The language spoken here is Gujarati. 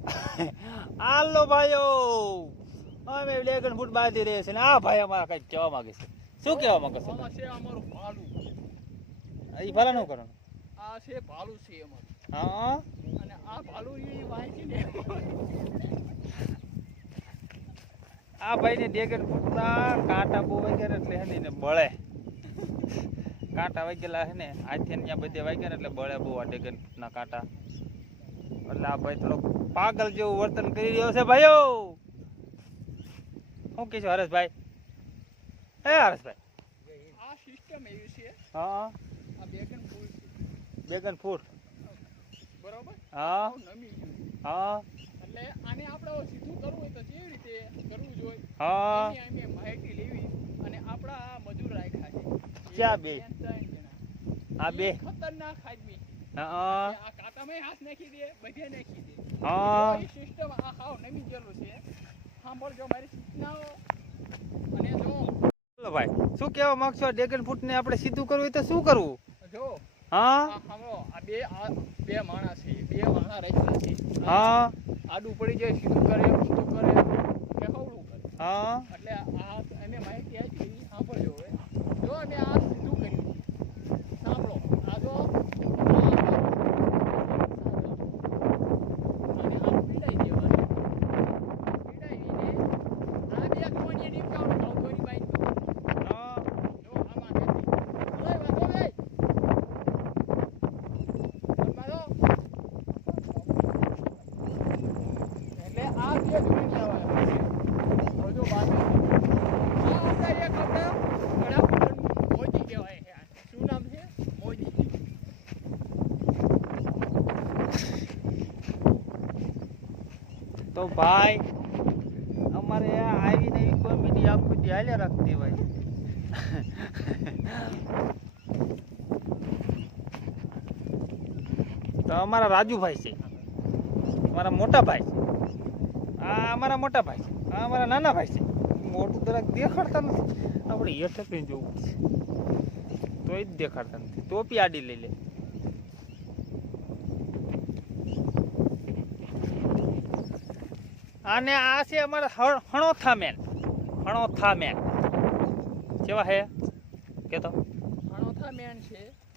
હાલો ભાઈઓ. અમે ડ્રેગન ફ્રૂટ બાંધી રહ્યા છે ને આ ભાઈ અમારા કઈ કહેવા માંગે છે. શું કહેવા માંગે છે? અમારું ભાલું. એ ભલા નું કરો. આ છે ભાલું છે અમારું. હા? અને આ ભાલું ઈ વાંચી ને. આ ભાઈને ડ્રેગન ફ્રૂટના કાંટા બહુ વગેરે એટલે હે ને બળે. કાંટા વાગેલા હે ને આથી ને ત્યાં બધે વાગ્યા ને એટલે બળે બહુ આ ડ્રેગન ફ્રૂટના કાંટા. એટલે આ ભાઈ થોડોક પાગલ જેવું વર્તન કરી રહ્યો છે ભાઈઓ. શું કહેશો હરેશભાઈ? હે હરેશભાઈ? આ સિસ્ટમ એવી છે. હા. આ બેગન ફૂલ બેગન ડ્રેગન બરોબર? હા. નમી હા. એટલે આને આપણે સીધું કરવું હોય તો કેવી રીતે કરવું જોઈએ? હા. એની અમે માહિતી લેવી અને આપણા મજૂર રાખ્યા છે. ક્યાં બે? આ બે. ખતરનાક આદમી. હા. આ કાંટામાંય હાથ નાખી દે બધે નાખી દે. હા. સિસ્ટમ આ હાવ નમી ગયેલું છે. સાંભળજો મારી સૂચનાઓ. અને જો. બોલો ભાઈ શું કહેવા માંગશો? ડ્રેગન ફ્રૂટ ને આપણે સીધું કરવું હોય તો શું કરવું? જો. હા? આ સાંભળો આ બે આ બે માણસ છે. બે માણસ રાખ્યા છે. હા. આડું પડી જાય સીધું કરે ઊંધું કરે કે હવળું કરે. હા. એટલે આ એને માહિતી આપી ઈ સાંભળજો હવે જો અમે આ સીધું કર્યું સાંભળો આ જો આ અને આ પીડાઈ દેવાનું પીડાઈને આ બે કોણીએ નીકળવાનું ભાવ થોડી બાઈ હા જો આમાં નથી ઓય વાંધો નહીં વાંધો એટલે આ બે જોડી લાવવાના હવે જો બાજુ આ આપણા એક આપણા વડાપ્રધાન મોદી કહેવાય છે આ. શું નામ છે મોદી તો ભાઈ, અમારે આવી નવી કોમેડી આખું હાલ્યા રાખતી હોય. તો અમારા રાજુભાઈ છે. અમારા મોટા ભાઈ છે. આ અમારા મોટા ભાઈ છે. આ અમારા નાના ભાઈ છે. મોટું જરાક દેખાડતા નથી. આપણે હેઠળ જોવું છે? તોય જ દેખાડતા નથી. ટોપી આડી લઈ લે. અને આ છે અમારા હણ- હણોથા મેન. હણોથા મેન. કેવા હે? કેતો? હણોથા મેન છે.